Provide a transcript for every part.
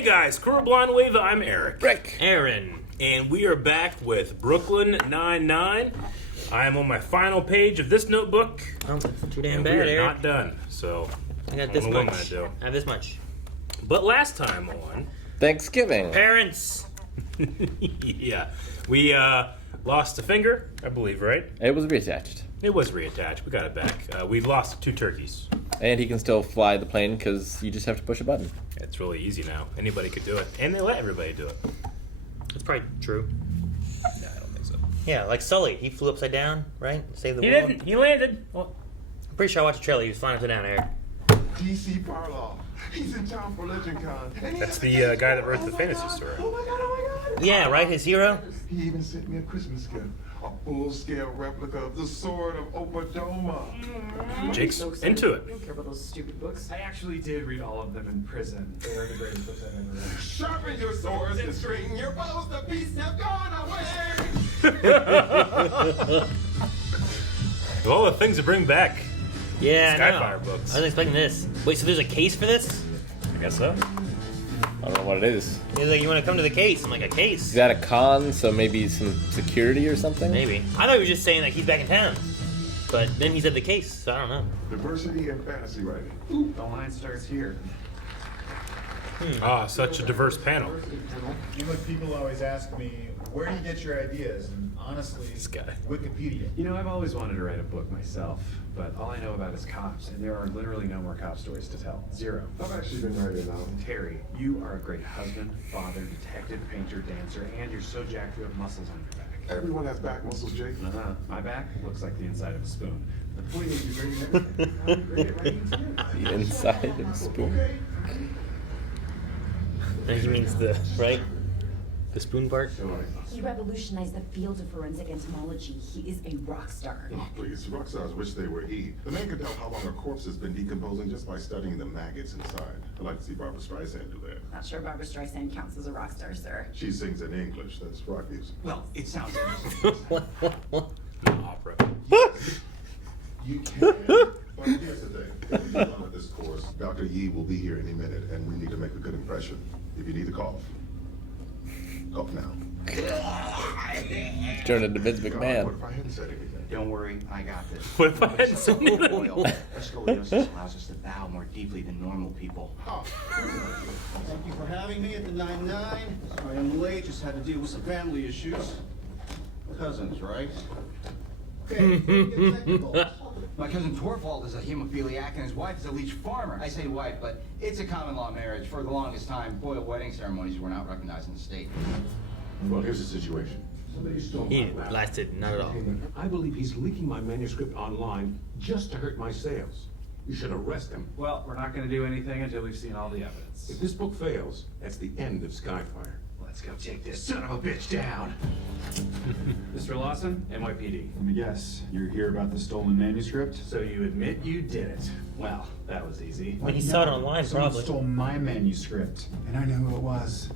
Hey guys, Crew of Blind Wave, I'm Eric. Rick. Aaron. And we are back with Brooklyn Nine-Nine. I am on my final page of this notebook. Oh, that's too damn And bad, we are Eric. not done, so I got don't this know what I'm much. gonna do. I have this much. But last time on, Thanksgiving. Parents! yeah, we lost a finger, I believe, right? It was reattached. It was reattached. We got it back. We lost 2 turkeys. And he can still fly the plane because you just have to push a button. It's really easy now. Anybody could do it, and they let everybody do it. That's probably true. No, I don't think so. Yeah, like Sully. He flew upside down, right? Saved the He world. didn't. He landed. Well, I'm pretty sure I watched a trailer. He was flying upside down, Eric. DC Barlaw. He's in town for Legend Con. that's the guy that wrote the fantasy story. Oh my god. Yeah, right? His hero? He even sent me a Christmas gift. A full-scale replica of the Sword of Opadoma. Jake's into it. I don't care about those stupid books. I actually did read all of them in prison. They are the greatest books I've ever read. Sharpen your swords and string your bows. The beasts have gone away. Of all the things to bring back, Yeah, I know. Skyfire books. I wasn't expecting this. Wait, so there's a case for this? I guess so. I don't know what it is. He's like, you want to come to the case? I'm like, a Is case? that a con? So maybe some security or something? Maybe. I thought he was just saying like he's back in town. But then he said the case, so I don't know. Diversity and fantasy writing. Ooh, the line starts here. Ah, such a diverse panel. You know, people always ask me, where do you get your ideas? And honestly, This guy. Wikipedia. You know, I've always wanted to write a book myself, but all I know about is cops, and there are literally no more cop stories to tell. Zero. I've actually been writing now. Terry, you are a great husband, father, detective, painter, dancer, and you're so jacked you have muscles on your back. Everyone has back muscles, Jake. My back looks like the inside of a spoon. The point is, you're great at everything. I'm great at writing too. The inside of the spoon. Okay. And he means the, right? The spoon part? He revolutionized the field of forensic entomology. He is a rock star. Oh, please, rock stars wish they were he. The man could tell how long a corpse has been decomposing just by studying the maggots inside. I'd like to see Barbara Streisand do that. Not sure Barbara Streisand counts as a rock star, sir. She sings in English. That's rock music. Well, it sounds Opera. You can. But here's the thing. If we get on with this course, Dr. Yee will be here any minute, and we need to make a good impression. If you need to cough, cough now. Turn into Vince God, what McMahon. if I hadn't said anything? Don't worry, I got this. What if I hadn't said anything? Oil. Scoliosis allows us to bow more deeply than normal people. Oh. Thank you for having me at the 9-9. Sorry I'm late, just had to deal with some family issues. Cousins, right? Okay, before we get technical. My cousin Torvald is a hemophiliac and his wife is a leech farmer. I say wife, but it's a common law marriage. For the longest time, boiled wedding ceremonies were not recognized in the state. Well, here's the situation. Somebody stole He my laptop. lasted not at all. I believe he's leaking my manuscript online just to hurt my sales. You should arrest him. Well, we're not going to do anything until we've seen all the evidence. If this book fails, that's the end of Skyfire. Let's go take this son of a bitch down. Mr. Lawson, NYPD. Let me guess, you're here about the stolen manuscript? So you admit you did it. Well, that was easy. When he saw it online, Someone probably. stole my manuscript, and I know who it was.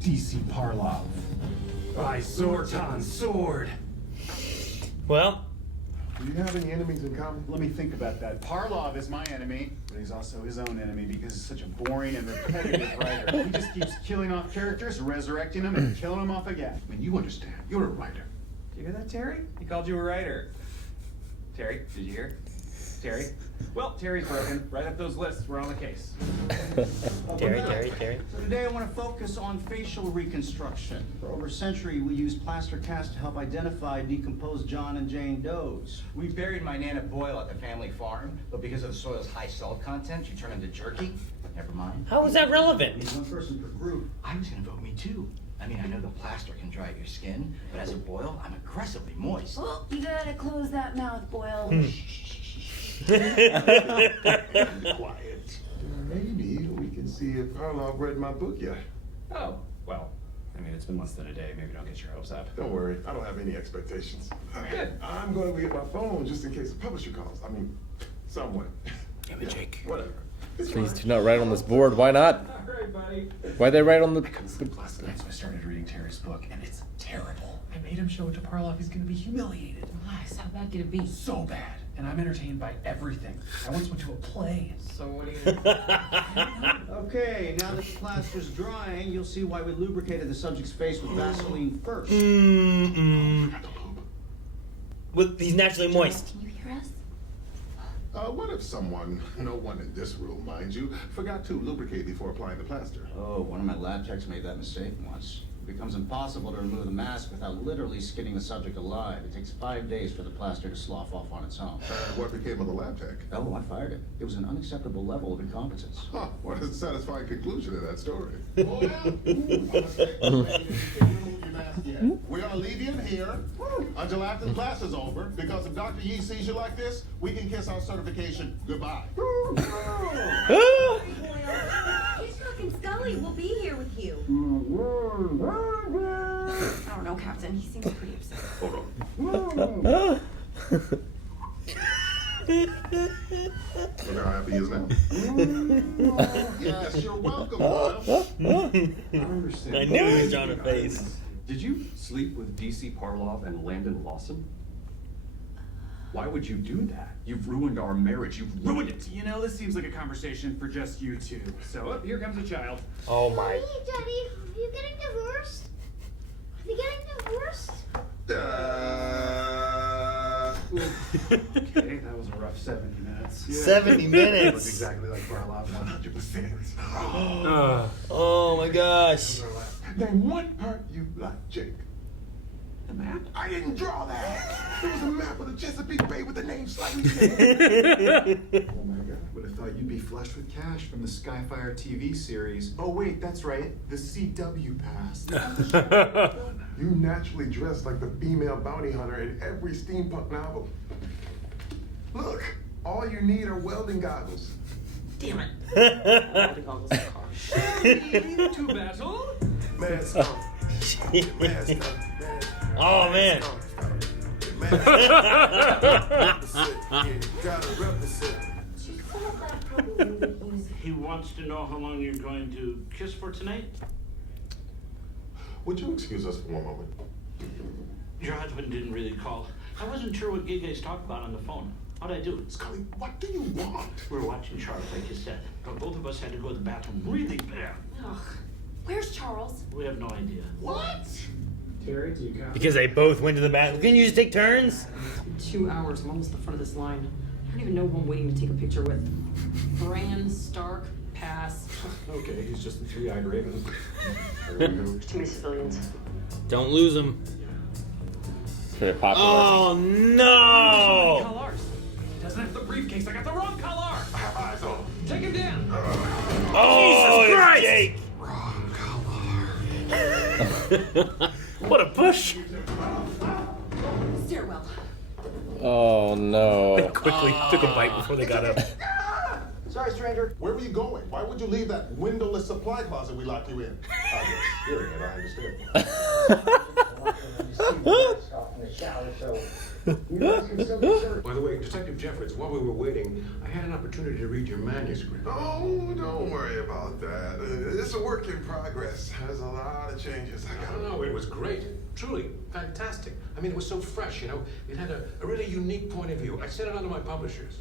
DC Parlov. By Zortan's sword. Well, Do you have any enemies in common? Let me think about that. Parlov is my enemy, but he's also his own enemy because he's such a boring and repetitive writer. He just keeps killing off characters, resurrecting them, and killing them off again. I mean, you understand. You're a writer. Did you hear that, Terry? He called you a writer. Terry, did you hear? Terry? Well, Terry's broken. Write up those lists. We're on the case. Terry. So today I want to focus on facial reconstruction. For over a century, we used plaster casts to help identify decomposed John and Jane Does. We buried my Nana Boyle at the family farm, but because of the soil's high salt content, she turned into jerky. Never mind. how is that relevant? Need one person per group. I was gonna vote me too. I mean, I know the plaster can dry out your skin, but as a boil, I'm aggressively moist. Well, you gotta close that mouth, Boyle. Quiet. Maybe we can see if Parlov read my book yet. Oh, well, I mean, it's been less than a day. Maybe don't get your hopes up. Don't worry, I don't have any expectations. Good. I'm going to get my phone just in case a publisher calls. I mean, someone. Damn it, Jake. Whatever. It's Please fine. do not write on this board. Why not? All right, buddy. Why they write on the... I couldn't sleep last night, so I started reading Terry's book, and it's terrible. I made him show it to Parlov. He's gonna be humiliated. Relax, how bad could it be? So bad. and I'm entertained by everything. I once went to a play. So what are you gonna do? Okay, now that the plaster's drying, you'll see why we lubricated the subject's face with Vaseline first. He's naturally moist. Can you hear us? What if someone, no one in this room, mind you, forgot to lubricate before applying the plaster? Oh, one of my lab techs made that mistake once. It becomes impossible to remove the mask without literally skinning the subject alive. It takes 5 days for the plaster to slough off on its own. And what became of the lab tech? Oh, I fired it. It was an unacceptable level of incompetence. Huh, what a satisfying conclusion to that story. We're gonna leave you in here until after the class is over, because if Dr. Yee sees you like this, we can kiss our certification goodbye. He's fucking Scully. We'll be here with you. I don't know, Captain. He seems pretty upset. Hold on. Look how happy he is now. Yes, you're welcome, Miles. I don't understand. I knew he was drawing a face. Did you sleep with DC Parlov and Landon Lawson? Why would you do that? You've ruined our marriage. You've ruined it. You know, this seems like a conversation for just you two. So, here comes a child. Oh my. Hey, Daddy, are you getting divorced? Are you getting divorced? Okay, that was a rough 70 minutes. 70 minutes. Looks exactly like Barlov, 100%. Oh my gosh. Name one part you like, Jake. The map? I didn't draw that. It was a map of the Chesapeake Bay with the name slightly changed. Oh my God. Would have thought you'd be flush with cash from the Skyfire TV series. Oh wait, that's right. The CW pass. You naturally dress like the female bounty hunter in every steampunk novel. Look, all you need are welding goggles. Damn it. To battle. Mask on. Mask on. Oh man. He wants to know how long you're going to kiss for tonight? Would you excuse us for one moment? Your husband didn't really call. I wasn't sure what you guys talked about on the phone. How'd I do? Scully, what do you want? We were watching Charles, like you said. But both of us had to go to the bathroom really bad. Ugh. Where's Charles? We have no idea. What? Terry, do you copy? Because they both went to the bathroom. Can you just take turns? 2 hours. I'm almost at the front of this line. I don't even know who I'm waiting to take a picture with. Brand Stark, pass. Okay, he's just the three-eyed raven. There's too many civilians. Don't lose them. It's very popular. Oh no! Colors. Doesn't have the briefcase. I got the wrong color. I have eyes on. Take him down. Oh, Jesus Christ! Jake. Wrong color. What a push! Stairwell. Oh no. Quickly took a bite before they got up. Sorry, stranger. Where were you going? Why would you leave that windowless supply closet we locked you in? You're hearing it, I understand. By the way, Detective Jeffords, while we were waiting, I had an opportunity to read your manuscript. Oh, don't worry about that. It's a work in progress. There's a lot of changes. I I gotta don't know, it was great. Truly fantastic. I mean, it was so fresh, you know. It had a really unique point of view. I sent it on to my publishers.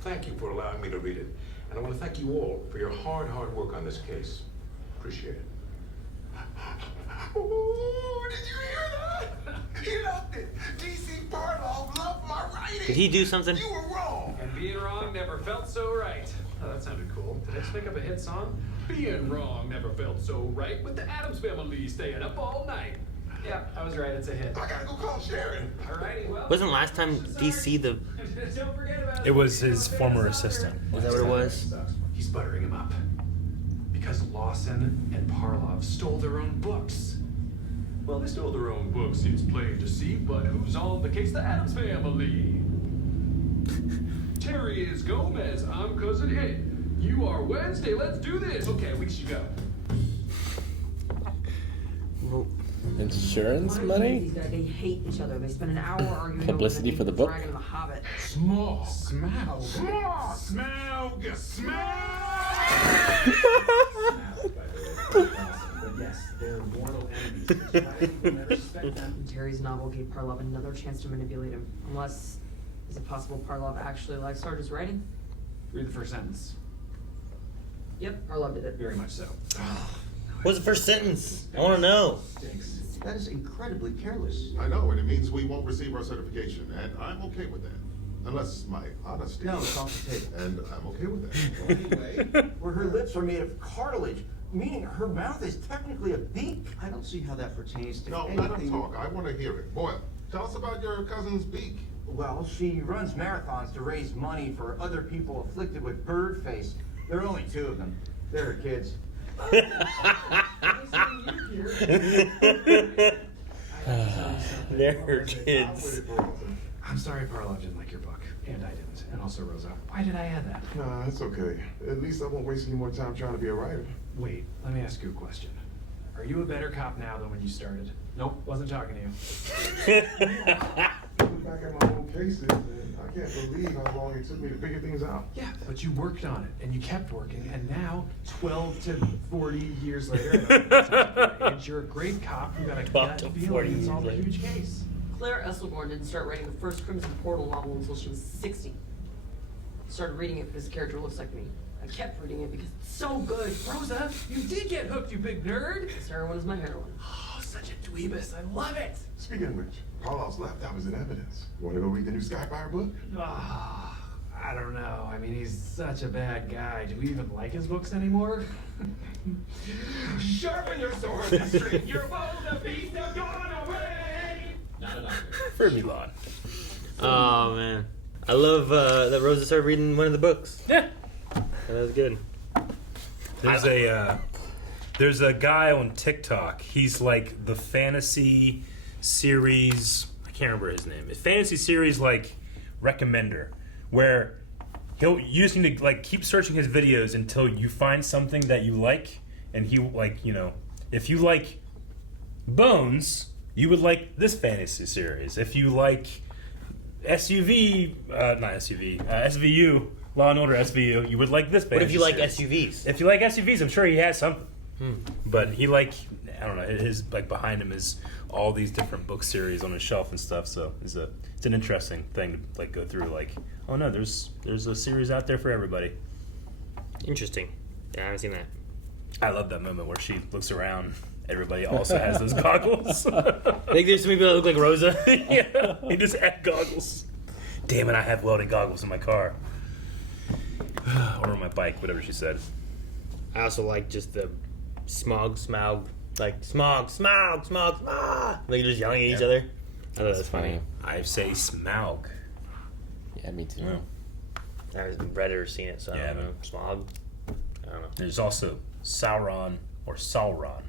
Thank you for allowing me to read it. And I want to thank you all for your hard work on this case. Appreciate it. Ooh, did you hear that? He loved it. DC Parlov loved my writing. Did he do something? You were wrong. And being wrong never felt so right. Oh, that sounded cool. Did I just make up a hit song? Being wrong never felt so right with the Addams Family staying up all night. Yeah, I was right. It's a hit. I gotta go call Sharon. Alrighty, well. Wasn't last time DC the? Don't forget about It was his former assistant. Is that what it was? He's buttering him up. Because Lawson and Parlov stole their own books. Well, they stole their own books, it's plain to see, but who's on the case? The Addams Family. Terry is Gomez, I'm Cousin Ed. You are Wednesday, let's do this. Okay, we should go. Insurance These money? guys, they hate each other. They spend an hour arguing Publicity over for the book? Dragon of the Hobbit. Smog. Smaug. Smog. Smaug. Smaug. Yes, they're mortal enemies. Terry's novel gave Parlov another chance to manipulate him. Unless Is it possible Parlov actually likes Sarge's writing? Read the first sentence. Yep, Parlov did it. Very much so. What's the first sentence? I want to know. That is incredibly careless. I know, and it means we won't receive our certification, and I'm okay with that. Unless my honesty. No, it's off the table. And I'm okay with that. Anyway, where her lips are made of cartilage, meaning her mouth is technically a beak. I don't see how that pertains to No, anything. let him talk. I want to hear it. Boyle, tell us about your cousin's beak. Well, she runs marathons to raise money for other people afflicted with bird face. There are only 2 of them. They're her kids. They're her kids. I'm sorry Parlov didn't like your book. And I didn't. And also Rosa. Why did I add that? Nah, that's okay. At least I won't waste any more time trying to be a writer. Wait, let me ask you a question. Are you a better cop now than when you started? Nope, wasn't talking to you. Look back at my old cases, and I can't believe how long it took me to figure things out. Yeah, but you worked on it, and you kept working, and now, 12 to 40 years later, I don't know exactly your age, you're a great cop who got a 12 gut to feeling 40 and solved a years huge case. Claire Esselborn didn't start writing the first Crimson Portal novel until she was 60. Started reading it because the character looks like me. I kept reading it because it's so good. Rosa, you did get hooked, you big nerd! This heroine is my heroine. Oh, such a dweebus, I love it! Speaking of which, Parlov's laptop is in evidence. Want to go read the new Skyfire book? Ah, I don't know. I mean, he's such a bad guy. Do we even like his books anymore? Sharpen your sword, the street. Your bold, the beast have gone away! Not a doctor. Furby Lawn. Oh man, I love that Rosa started reading one of the books. Yeah. That was good. There's a guy on TikTok. He's like the fantasy series. I can't remember his name. It's fantasy series like recommender, where you just need to like keep searching his videos until you find something that you like, and he like if you like Bones, you would like this fantasy series. If you like SVU, Law and Order SVU, you would like this fantasy What if you like series. SUVs? If you like SUVs, I'm sure he has something. But he I don't know, his like behind him is all these different book series on his shelf and stuff. So it's an interesting thing to like go through. Like, oh no, there's a series out there for everybody. Interesting. Yeah, I haven't seen that. I love that moment where she looks around. Everybody also has those goggles. I think there's some people that look like Rosa. Yeah, he just had goggles. Damn it, I have welding goggles in my car. Or on my bike, whatever she said. I also like just the smog, like smog. Like they're just yelling at each other. I thought that was funny. I say Smaug. Yeah, me too. I haven't read it or seen it, so I don't know. Smog? I don't know. There's also Sauron or Sauron.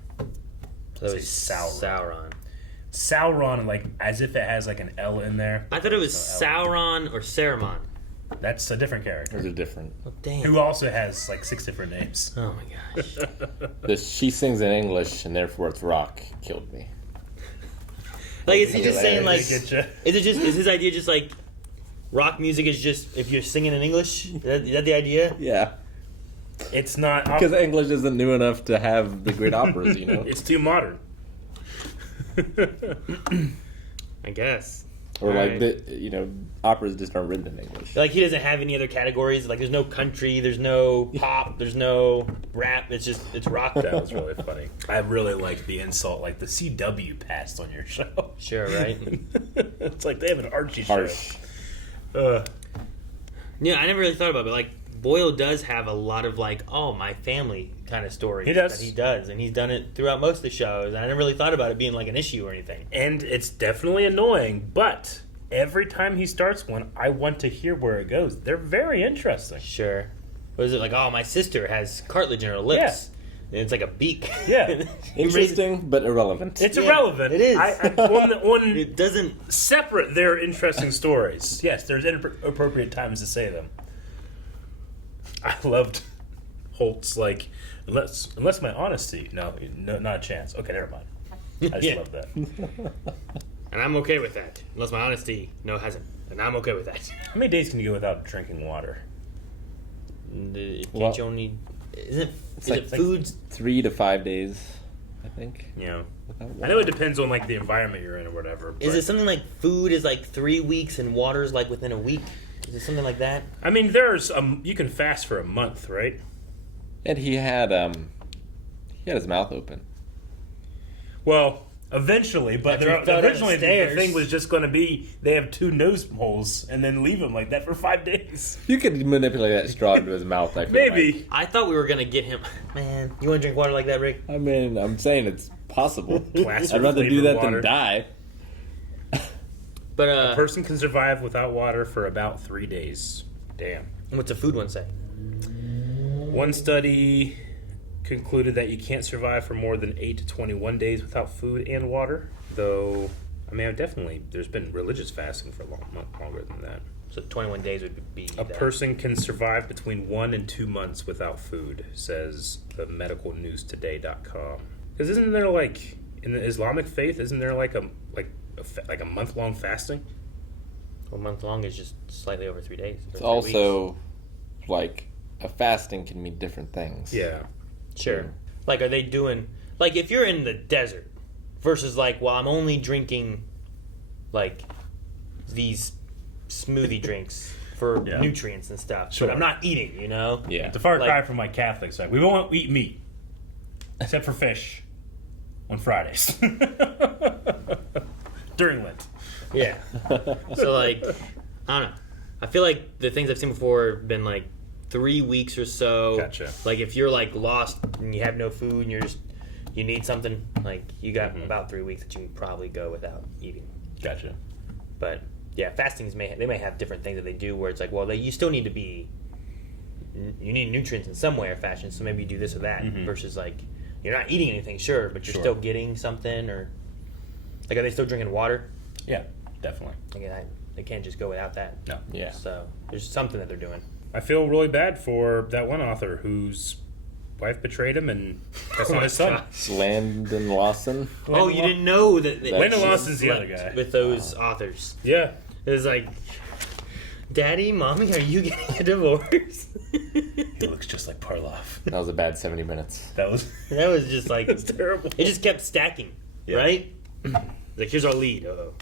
So that was Sauron. Sauron, like as if it has like an L in there. I thought it was Sauron or Saruman. That's a different character. Those are different. Oh, damn. Who also has like 6 different names. Oh my gosh. She sings in English and therefore it's rock killed me. Like, is he just saying like? Get ya. Is his idea just like rock music is just if you're singing in English? Is that the idea? Yeah. It's not Because English isn't new enough to have the great operas, you know? It's too modern. I guess. Or like operas just aren't written in English. Like he doesn't have any other categories. Like there's no country, there's no pop, there's no rap. It's rock. That was really funny. I really like the insult, like the CW passed on your show. Sure, right? It's like they have an Archie Harsh. show. Yeah, I never really thought about it. But like Boyle does have a lot of like, oh, my family kind of stories. He does. That he does, and he's done it throughout most of the shows. And I never really thought about it being like an issue or anything. And it's definitely annoying, but every time he starts one, I want to hear where it goes. They're very interesting. Sure. What is it like? Oh, my sister has cartilage in her lips. Yeah. And it's like a beak. Yeah. Interesting, but irrelevant. It's irrelevant. It is. It doesn't separate their interesting stories. Yes, there's inappropriate times to say them. I loved Holt's like, unless my honesty. No, not a chance. Okay, never mind. I just love that. And I'm okay with that. Unless my honesty, no, it hasn't. And I'm okay with that. How many days can you go without drinking water? Can't you only... Is it like foods? 3 to 5 days. I think. Yeah. Without I water. know it depends on like the environment you're in or whatever. Is but- it something like food is like 3 weeks and water's like within a week? Is it something like that? I mean, there's you can fast for a month, right? And he had his mouth open. Well, eventually, but After he fell down originally the the stairs. thing was just going to be they have 2 nose holes and then leave him like that for 5 days. You could manipulate that straw into his mouth. I feel Maybe. like. I thought we were gonna get him. Man, you want to drink water like that, Rick? I mean, I'm saying it's possible. Glass I'd of rather do flavored that water. than die. But A person can survive without water for about 3 days. Damn. what's the food one say? One study concluded that you can't survive for more than 8 to 21 days without food and water. Though, I mean, there's been religious fasting for longer than that. So 21 days would be. A person can survive between 1 and 2 months without food, says the medicalnewstoday.com. Because isn't there like in the Islamic faith? Isn't there like a month-long fasting? A month long is just slightly over 3 days. It's also like a fasting can mean different things. Yeah, sure. Like, are they doing like if you're in the desert versus like, well, I'm only drinking like these smoothie drinks for nutrients and stuff, Sure. but I'm not eating. You know? Yeah. It's a far Like- cry from my Catholic side. We won't eat meat except for fish on Fridays during Lent. Yeah. So like, I don't know. I feel like the things I've seen before have been like 3 weeks or so. Gotcha. Like if you're like lost and you have no food and you need something, like you got about 3 weeks that you can probably go without eating. Gotcha. But yeah, fastings may have different things that they do where it's like, well, you still need to be, you need nutrients in some way or fashion, so maybe you do this or that versus like you're not eating anything, sure, but you're Sure. still getting something or like are they still drinking water? Yeah, definitely. Again, they can't just go without that. No. Yeah. So there's something that they're doing. I feel really bad for that one author whose wife betrayed him, and that's not his son. Landon Lawson. Oh, you didn't know that Landon she Lawson's the other slept guy. with those authors. Yeah. It was like, Daddy, Mommy, are you getting a divorce? He looks just like Parloff. That was a bad 70 minutes. That was just like that's terrible. It just kept stacking, Yeah. right? Like here's our lead. Uh-oh.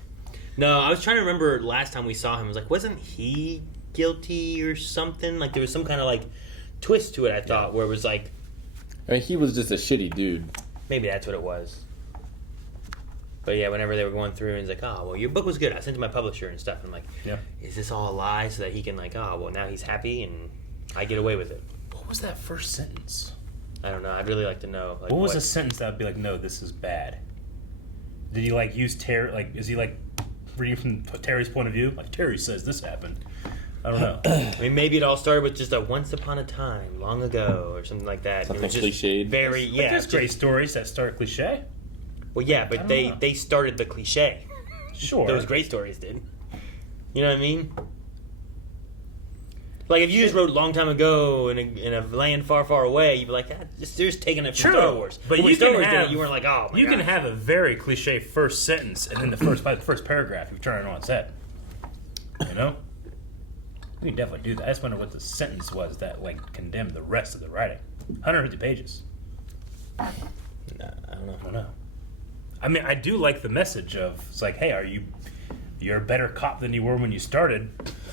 No, I was trying to remember last time we saw him. I was like, wasn't he guilty or something? Like there was some kind of like twist to it. I thought where it was like I mean, he was just a shitty dude. maybe that's what it was. But yeah, whenever they were going through, and he's like, "Oh, well, your book was good. I sent it to my publisher and stuff." And I'm like, Yeah. is this all a lie so that he can like, oh, well, now he's happy and I get away with it? What was that first sentence? I don't know. I'd really like to know. Like, What was a sentence that would be like, no, this is bad? Did he like use Terry? Like, is he like reading from Terry's point of view? Like Terry says this happened. I don't know. I mean, maybe it all started with just a once upon a time, long ago, or something like that. Something it was just cliched. Very, Like, yeah. there's great stories that start cliche. Well, yeah, I but don't they know. they started the cliche. Sure. Those great stories did. You know what I mean? Like if you just wrote "long time ago" in a land far, far away, you'd be like, ah, you're just taking it from True. Star Wars. But when you Star can Wars did have it, you weren't like, oh my you God. can have a very cliche first sentence, and then by the first paragraph, you turn it on its head. You know, you can definitely do that. I just wonder what the sentence was that like condemned the rest of the writing. 150 pages. Nah, I don't know. I don't know. I mean, I do like the message of it's like, hey, you're a better cop than you were when you started,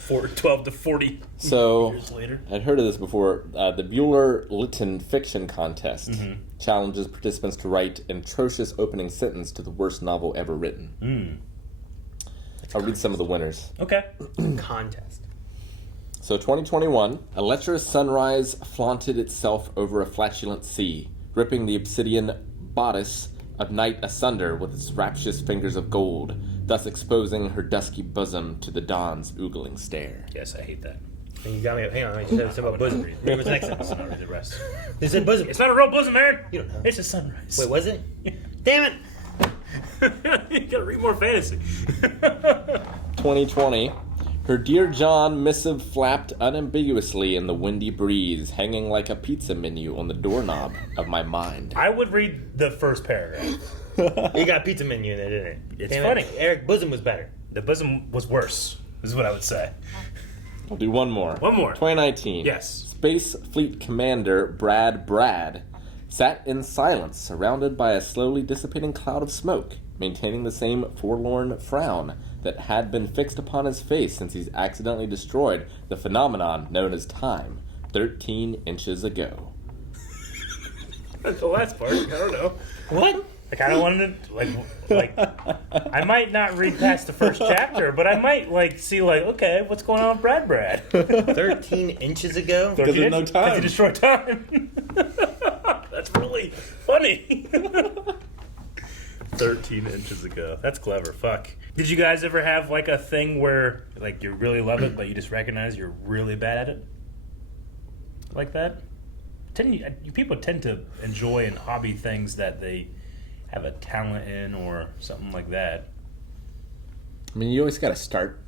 12 to 40 So, years later. I'd heard of this before. The Bueller-Lytton Fiction Contest challenges participants to write an atrocious opening sentence to the worst novel ever written. I'll read some of the winners. Okay. Contest. So 2021, a lecherous sunrise flaunted itself over a flatulent sea, ripping the obsidian bodice of night asunder with its rapturous fingers of gold, thus exposing her dusky bosom to the dawn's oogling stare. Yes, I hate that. And you got me. Hang on, I just said something about bosom. Read what's next sentence. I'll read the rest. They said bosom. It's not a real bosom, Aaron. You don't know. It's a sunrise. Wait, was it? Damn it! You gotta read more fantasy. 2020, her Dear John missive flapped unambiguously in the windy breeze, hanging like a pizza menu on the doorknob of my mind. I would read the first paragraph. You got pizza menu in there, didn't it? It's Damn funny. It. Eric, bosom was better. The bosom was worse, is what I would say. I'll do one more. One more. 2019. Yes. Space Fleet Commander Brad sat in silence, surrounded by a slowly dissipating cloud of smoke, maintaining the same forlorn frown that had been fixed upon his face since he's accidentally destroyed the phenomenon known as time 13 inches ago. That's the last part. I don't know. What? Like, I don't want to, like, I might not read past the first chapter, but I might, like, see, like, okay, what's going on with Brad? 13 inches ago? Because there's no time. Because he destroyed time. That's really funny. 13 inches ago. That's clever. Fuck. Did you guys ever have, like, a thing where, like, you really love it, but you just recognize you're really bad at it? Like that? People tend to enjoy and hobby things that they have a talent in or something like that. I mean, you always got to start.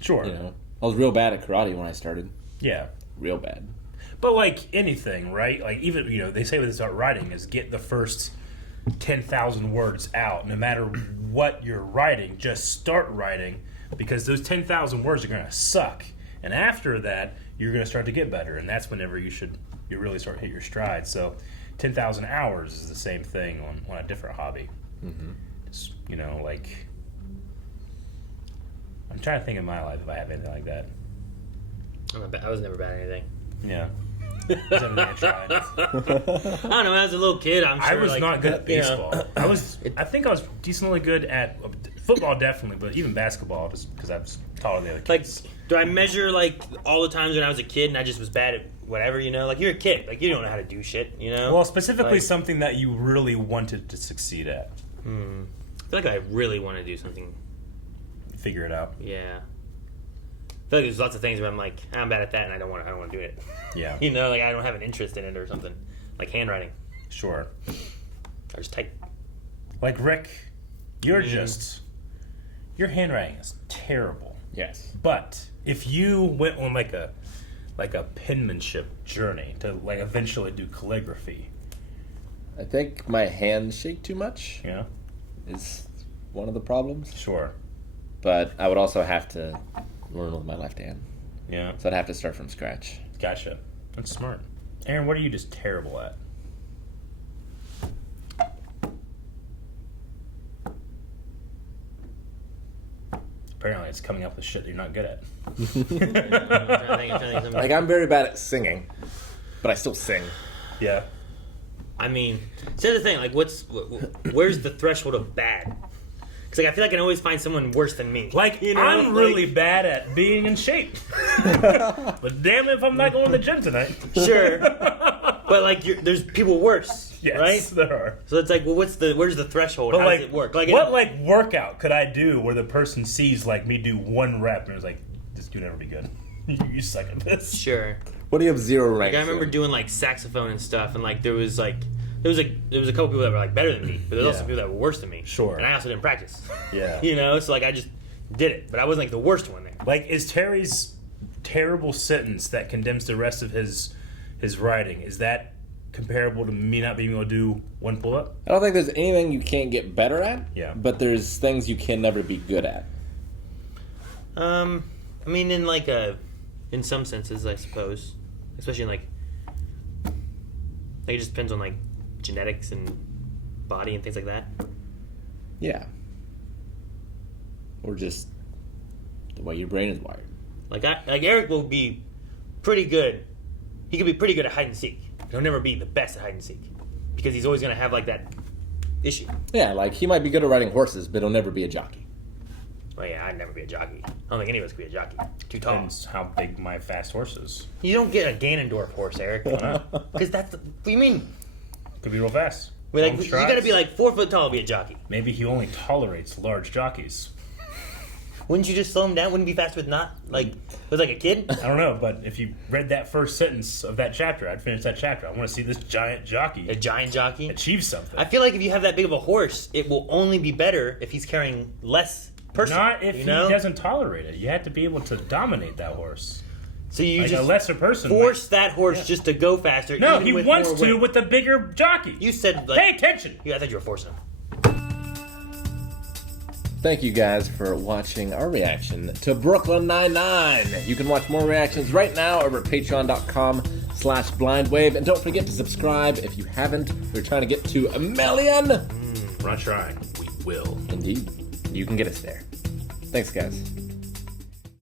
Sure. You know, I was real bad at karate when I started. Yeah. Real bad. But like anything, right? Like even, they say when they start writing is get the first 10,000 words out. No matter what you're writing, just start writing because those 10,000 words are going to suck. And after that, you're going to start to get better. And that's whenever you really start to hit your stride. So 10,000 hours is the same thing on a different hobby. Mm-hmm. Just, like, I'm trying to think in my life if I have anything like that. I was never bad at anything. Yeah. That's everything I tried. I don't know. When I was a little kid, I'm sure. I was not good at baseball. I think I was decently good at football, definitely, but even basketball, just because I was taller than the other kids. Like, do I measure like all the times when I was a kid and I just was bad at whatever? Like you're a kid, like you don't know how to do shit. Well, specifically something that you really wanted to succeed at. I feel like I really want to do something. Figure it out. Yeah. I feel like there's lots of things where I'm like, I'm bad at that and I don't want to do it. Yeah. Like I don't have an interest in it or something. Like handwriting. Sure. I just type. Like Rick, your handwriting is terrible. Yes. But if you went on like a penmanship journey to like eventually do calligraphy. I think my hands shake too much. Yeah. Is one of the problems. Sure. But I would also have to learn with my left hand. Yeah. So I'd have to start from scratch. Gotcha. That's smart. Aaron, what are you just terrible at? Apparently it's coming up with shit that you're not good at. Like, I'm very bad at singing, but I still sing. Yeah. I mean, so the thing, like, where's the threshold of bad? Because I feel like I can always find someone worse than me. Like, I'm really bad at being in shape. But damn it if I'm not going to the gym tonight. Sure. But, like, there's people worse, yes, right? There are. So it's like, well, where's the threshold? But How like, does it work? Like, what, workout could I do where the person sees, like, me do one rep and is like, this could never be good. You suck at this. Sure. What do you have 0 rank? Like, I remember doing, like, saxophone and stuff, and, like, there was a couple people that were like better than me, but there's also people that were worse than me. Sure. And I also didn't practice. Yeah. So like I just did it, but I wasn't like the worst one there. Like, is Terry's terrible sentence that condemns the rest of his writing, is that comparable to me not being able to do one pull-up? I don't think there's anything you can't get better at. Yeah. But there's things you can never be good at. I mean, in some senses, I suppose, especially in like it just depends on like genetics and body and things like that. Yeah. Or just the way your brain is wired. Like Eric will be pretty good. He could be pretty good at hide and seek. He'll never be the best at hide and seek because he's always gonna have like that issue. Yeah, like he might be good at riding horses, but he'll never be a jockey. Well, yeah, I'd never be a jockey. I don't think any of us could be a jockey. Too tall. Depends how big my fast horse is. You don't get a Ganondorf horse, Eric. Because that's what do you mean? Could be real fast. You gotta be like 4 foot tall to be a jockey. Maybe he only tolerates large jockeys. Wouldn't you just slow him down? Wouldn't he be fast with was like a kid? I don't know, but if you read that first sentence of that chapter, I'd finish that chapter. I want to see this giant jockey. A giant jockey? Achieve something. I feel like if you have that big of a horse, it will only be better if he's carrying less person. Not if he doesn't tolerate it. You have to be able to dominate that horse. So you like just a lesser person force that horse just to go faster. No, even he with wants more to weight. with the bigger jockey. You said pay attention. Yeah, I thought you were forcing him. Thank you guys for watching our reaction to Brooklyn Nine-Nine. You can watch more reactions right now over at patreon.com/ youtube.com/blindwave. And don't forget to subscribe if you haven't. We're trying to get to 1 million. We're not trying. We will. Indeed. You can get us there. Thanks, guys.